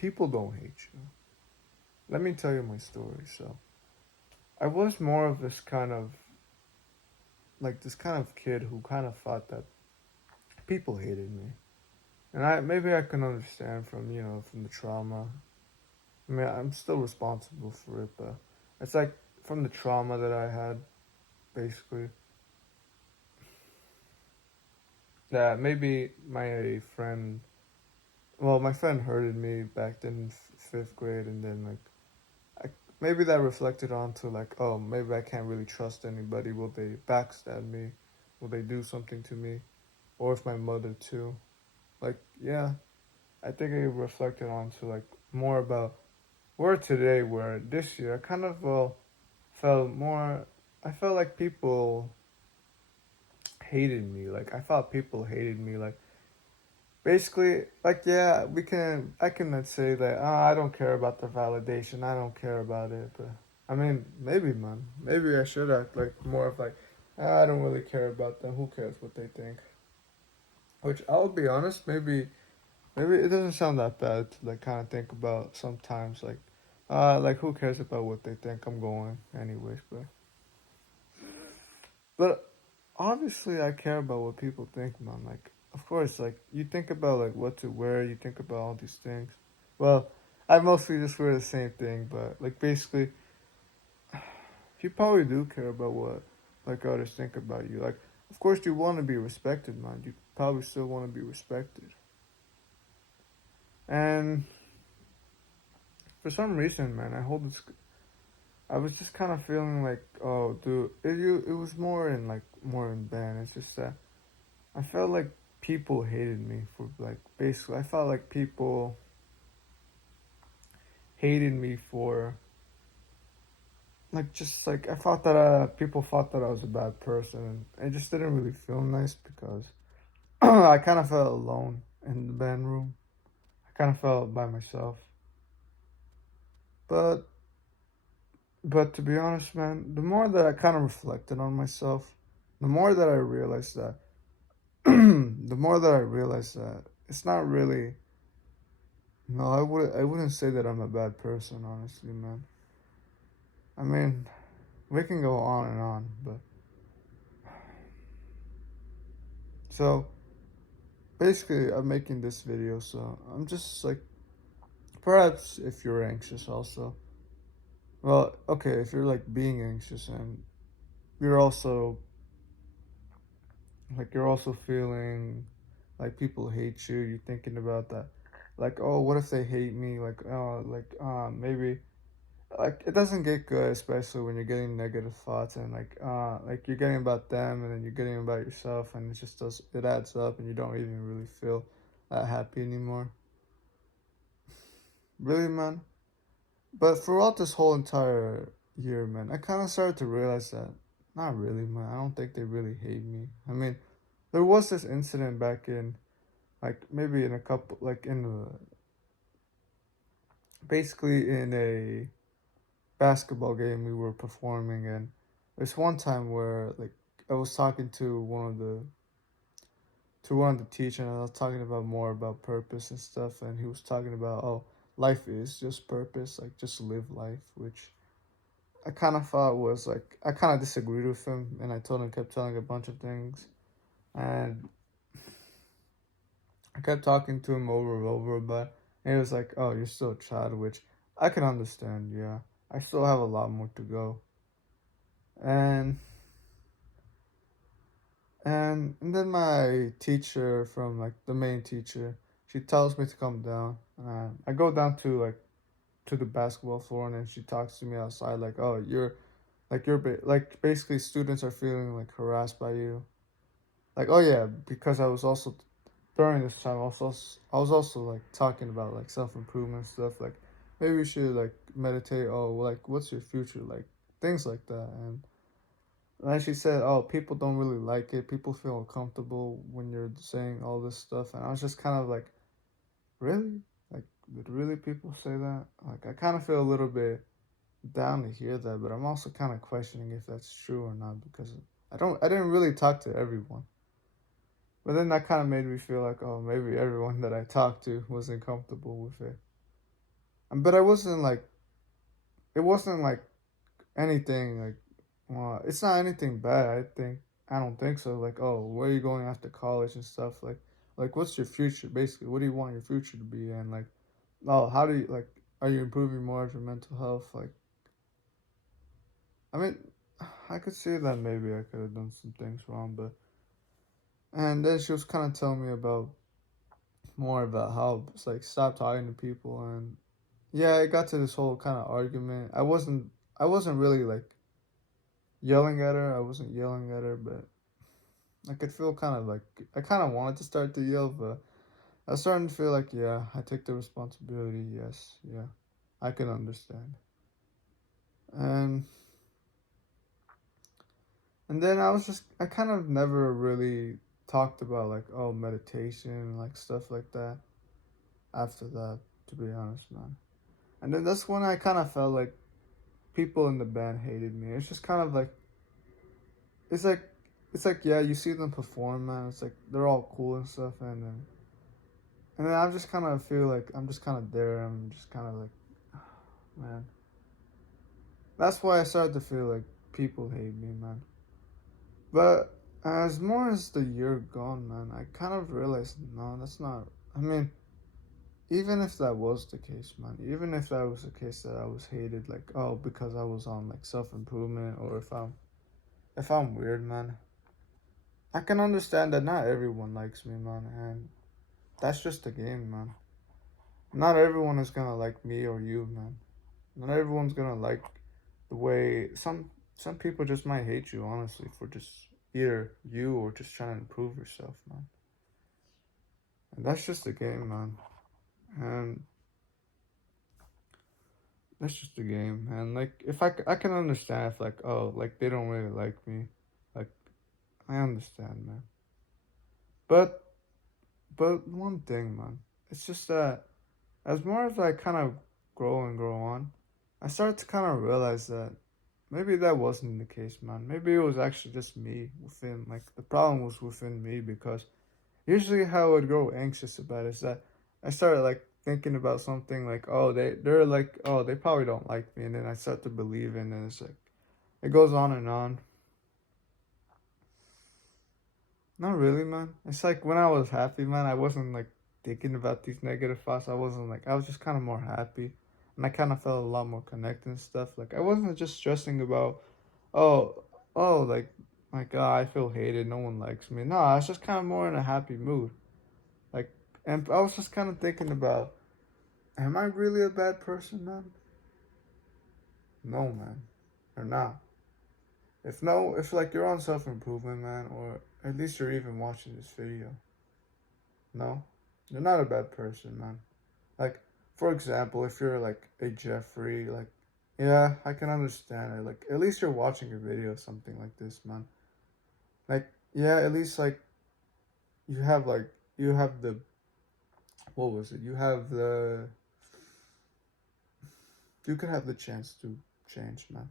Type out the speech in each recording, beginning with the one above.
people don't hate you. Let me tell you my story. So I was more of this kind of kid who kind of thought that people hated me. And I can understand from, from the trauma. I mean, I'm still responsible for it, but it's like from the trauma that I had, basically. That maybe my friend hurted me back then in fifth grade, and then maybe that reflected onto like, oh, maybe I can't really trust anybody. Will they backstab me? Will they do something to me? Or if my mother too. Like, yeah, I think it reflected onto like more about where today, where this year, I kind of felt more. I felt like people hated me. Like I thought people hated me. Like basically, like yeah, I can let's say that I don't care about the validation. I don't care about it. But I mean, maybe man, maybe I should act like more of like I don't really care about them. Who cares what they think? Which I'll be honest, maybe it doesn't sound that bad to like kind of think about sometimes. Like who cares about what they think? I'm going anyways, but obviously I care about what people think, man. Like, of course, like you think about like what to wear, you think about all these things. Well, I mostly just wear the same thing, but like basically, you probably do care about what like others think about you. Like, of course, you want to be respected, man. You probably still want to be respected, and for some reason, man, I was just kind of feeling like, oh, dude, it was more in band. It's just that I felt like people hated me for like basically. I felt like people hated me for like just like I thought that people thought that I was a bad person, and it just didn't really feel nice because I kind of felt alone in the band room. I kind of felt by myself, but to be honest, man, the more that I kind of reflected on myself, the more that I realized that the more that I realized that it's not really. No, I wouldn't say that I'm a bad person, honestly, man. I mean, we can go on and on, but so basically, I'm making this video, so I'm just like, perhaps if you're anxious, also. Well, okay, if you're like being anxious and you're also you're also feeling like people hate you, you're thinking about that, like, oh, what if they hate me? Like, oh, maybe like it doesn't get good, especially when you're getting negative thoughts and like you're getting about them and then you're getting about yourself, and it adds up and you don't even really feel that happy anymore, really, man. But throughout this whole entire year, man, I kind of started to realize that not really, man. I don't think they really hate me. I mean, there was this incident back in like maybe in a couple like in basically in a basketball game we were performing, and there's one time where like I was talking to one of the teachers, and I was talking about more about purpose and stuff, and he was talking about, oh, life is just purpose, like just live life, which I kind of thought was like I kind of disagreed with him, and I told him, kept telling a bunch of things, and I kept talking to him over and over about it, and he was like, oh, you're still a child, which I can understand. Yeah, I still have a lot more to go, and and then my teacher from like the main teacher, she tells me to come down, and I go down to the basketball floor, and then she talks to me outside like, oh, like basically students are feeling like harassed by you, like, oh yeah, because I was also during this time I was also like talking about like self-improvement stuff, like maybe you should like meditate, oh, like what's your future, like things like that. And she said, oh, people don't really like it, people feel uncomfortable when you're saying all this stuff, and I was just kind of like, really, like, did really people say that? Like, I kind of feel a little bit down to hear that, but I'm also kind of questioning if that's true or not, because I didn't really talk to everyone. But then that kind of made me feel like, oh, maybe everyone that I talked to wasn't comfortable with it. but I wasn't like it wasn't like anything like well, it's not anything bad. I don't think so. Like, oh, where are you going after college and stuff? Like what's your future basically? What do you want your future to be? And like, oh, how do you like? Are you improving more of your mental health? Like, I mean, I could see that maybe I could have done some things wrong, but and then she was kind of telling me about more about how it's like stop talking to people and yeah, it got to this whole kind of argument. I wasn't really like yelling at her. I wasn't yelling at her, but I could feel kind of like I kind of wanted to start to yell, but I was starting to feel like yeah, I take the responsibility. Yes, yeah, I can understand. And and then I kind of never really talked about like oh meditation like stuff like that after that, to be honest, man. And then that's when I kind of felt like people in the band hated me. It's just kind of like it's like it's like yeah, you see them perform, man. It's like they're all cool and stuff, and then I just kind of feel like I'm just kind of there. I'm just kind of like, man. That's why I started to feel like people hate me, man. But as more as the year gone, man, I kind of realized no, that's not. I mean, even if that was the case, man, even if that was the case that I was hated, like oh because I was on like self improvement, or if I'm weird, man, I can understand that not everyone likes me, man, and that's just the game, man. Not everyone is gonna like me or you, man. Not everyone's gonna like the way some people just might hate you, honestly, for just either you or just trying to improve yourself, man. And that's just the game, man. And that's just the game, man. Like if I can understand if like oh like they don't really like me, like I understand, man. But one thing, man, it's just that as more as I kind of grow and grow on, I started to kind of realize that maybe that wasn't the case, man. Maybe it was actually just me within, like, the problem was within me because usually how I would grow anxious about it is that I started, like, thinking about something like, oh, they're like, oh, they probably don't like me. And then I start to believe in it. And it's like, it goes on and on. Not really, man. It's like when I was happy, man, I wasn't, like, thinking about these negative thoughts. I was just kind of more happy. And I kind of felt a lot more connected and stuff. Like, I wasn't just stressing about oh, like, oh, I feel hated, no one likes me. No, I was just kind of more in a happy mood. Like, and I was just kind of thinking about, am I really a bad person, man? No, man, or not. If no, if like you're on self improvement, man, or at least you're even watching this video, no, you're not a bad person, man. Like, for example, if you're like a Jeffrey, like, yeah, I can understand it. Like, at least you're watching a video, something like this, man. Like, yeah, at least like you have the what was it? You could have the chance to change, man.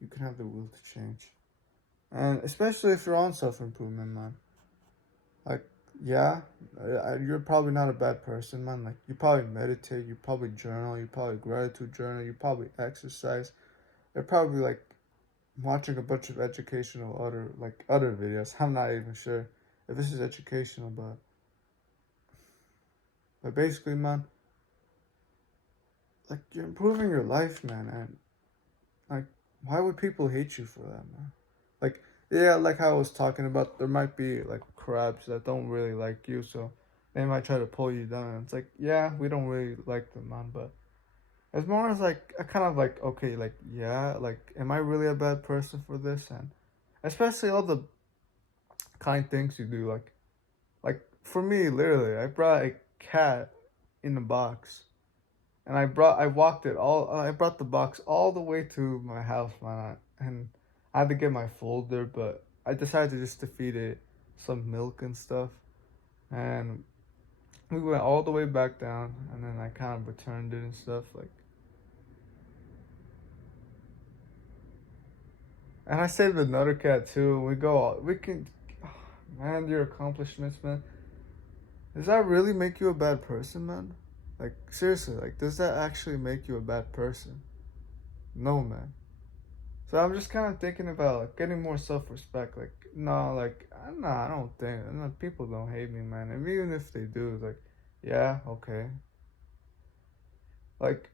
You can have the will to change, and especially if you're on self improvement, man. Like, yeah, you're probably not a bad person, man. Like, you probably meditate, you probably journal, you probably gratitude journal, you probably exercise. You're probably like watching a bunch of educational other videos. I'm not even sure if this is educational, but basically, man, like you're improving your life, man, and like why would people hate you for that, man? Like yeah, like how I was talking about, there might be like crabs that don't really like you, so they might try to pull you down. It's like yeah, we don't really like them, man, but as more as like I kind of like okay, like yeah, like am I really a bad person for this? And especially all the kind things you do, like for me, literally, I brought a cat in a box. And I brought the box all the way to my house, man. And I had to get my folder, but I decided to just to feed it some milk and stuff. And we went all the way back down, and then I kind of returned it and stuff. Like, and I saved another cat too. We can, man, your accomplishments, man. Does that really make you a bad person, man? Like, seriously, like, does that actually make you a bad person? No, man. So I'm just kind of thinking about like getting more self-respect. Like, no, like, no, I don't think no, people don't hate me, man. And even if they do, it's like, yeah, okay. Like,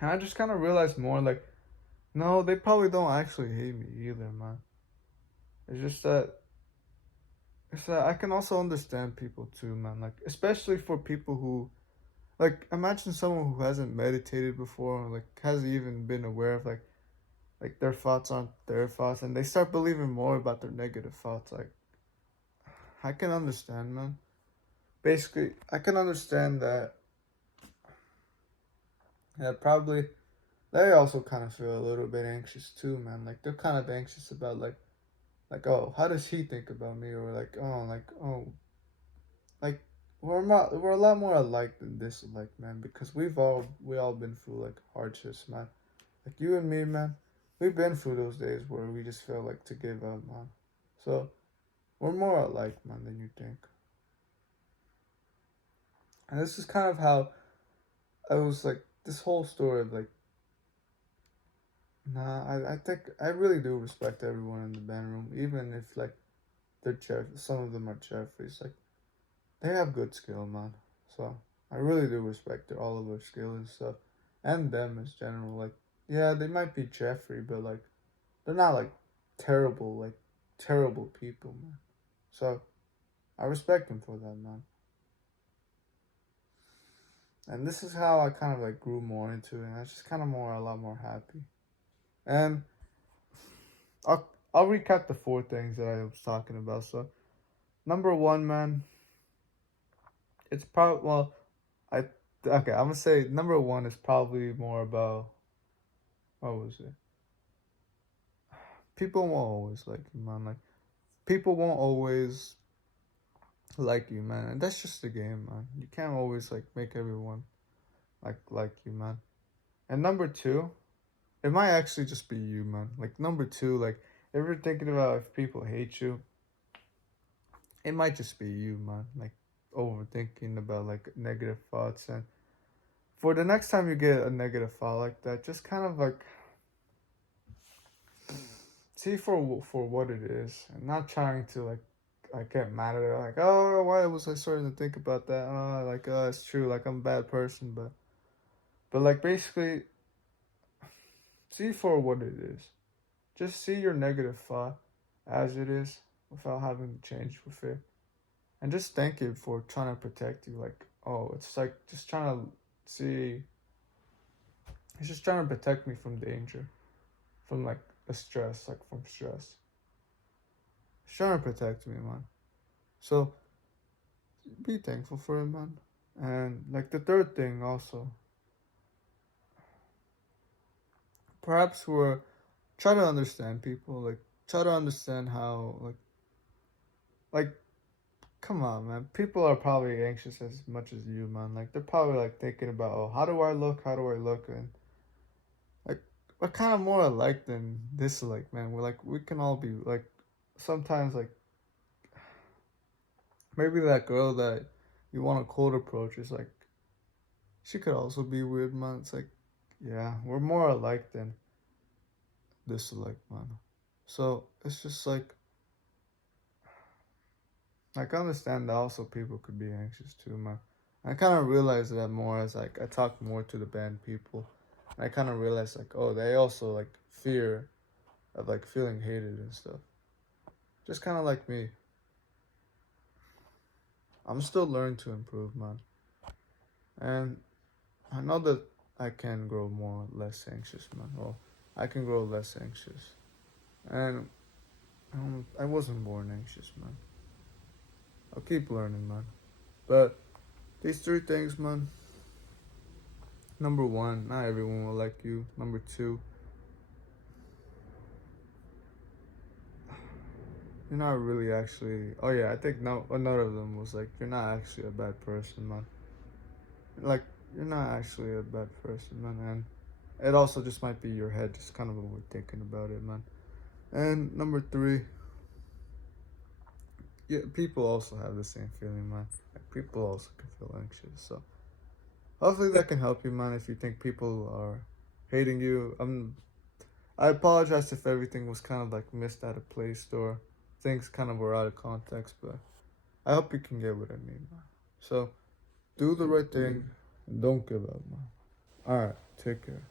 and I just kind of realized more, like, no, they probably don't actually hate me either, man. It's just that it's that I can also understand people too, man. Like, especially for people who, like, imagine someone who hasn't meditated before, or, like, hasn't even been aware of like their thoughts aren't their thoughts, and they start believing more about their negative thoughts. Like, I can understand, man. Basically, I can understand that. Yeah, probably they also kind of feel a little bit anxious too, man. Like they're kind of anxious about like oh, how does he think about me, or like oh, like we're a lot more alike than disalike, man. Because we all been through like hardships, man. Like you and me, man. We've been through those days where we just feel like to give up, man. So we're more alike, man, than you think. And this is kind of how I was like this whole story of like, nah, I think I really do respect everyone in the band room, even if like they're some of them are Jeffries. Like they have good skill, man. So I really do respect all of their skill and stuff, and them as general. Like yeah, they might be Jeffrey, but like they're not like terrible people, man. So I respect them for that, man. And this is how I kind of like grew more into it, and I just kind of a lot more happy. And I'll recap the four things that I was talking about. So number one, man, it's probably I okay. I'm gonna say number one is probably more about what was it? People won't always like you, man. Like people won't always like you, man, and that's just the game, man. You can't always like make everyone like you, man. And number two, it might actually just be you, man. Like number two, like if you're thinking about if people hate you, it might just be you, man. Like overthinking about like negative thoughts. And for the next time you get a negative thought like that, just kind of like see for what it is, and not trying to like get mad at it. Like oh, why was I starting to think about that? Oh, like oh, it's true. Like I'm a bad person, but like basically see for what it is. Just see your negative thought as it is without having to change with it. And just thank it for trying to protect you. Like, oh, it's like just trying to see, it's just trying to protect me from danger, from like a stress, like from stress. It's trying to protect me, man. So be thankful for it, man. And like the third thing, also, perhaps we're try to understand people, like try to understand how, like come on, man. People are probably anxious as much as you, man. Like they're probably like thinking about, oh, how do I look? How do I look? And like we're kind of more alike than dislike, man. We're like we can all be like sometimes like maybe that girl that you want a cold approach is like she could also be weird, man. It's like yeah, we're more alike than dislike, man. So it's just like I understand that also people could be anxious too, man. I kind of realized that more as like I talk more to the band people. And I kind of realized like oh they also like fear of like feeling hated and stuff. Just kind of like me. I'm still learning to improve, man. And I know that I can grow more less anxious, man. Well, I can grow less anxious. And I wasn't born anxious, man. I'll keep learning, man. But these three things, man. Number one, not everyone will like you. Number two, you're not really actually. Oh yeah, I think no. Another of them was like you're not actually a bad person, man. Like you're not actually a bad person, man. And it also just might be your head just kind of overthinking about it, man. And number three, yeah, people also have the same feeling, man. Like, people also can feel anxious. So hopefully that can help you, man. If you think people are hating you, I apologize if everything was kind of like missed out of place or things kind of were out of context, but I hope you can get what I mean, man. So do the right thing and don't give up, man. All right, take care.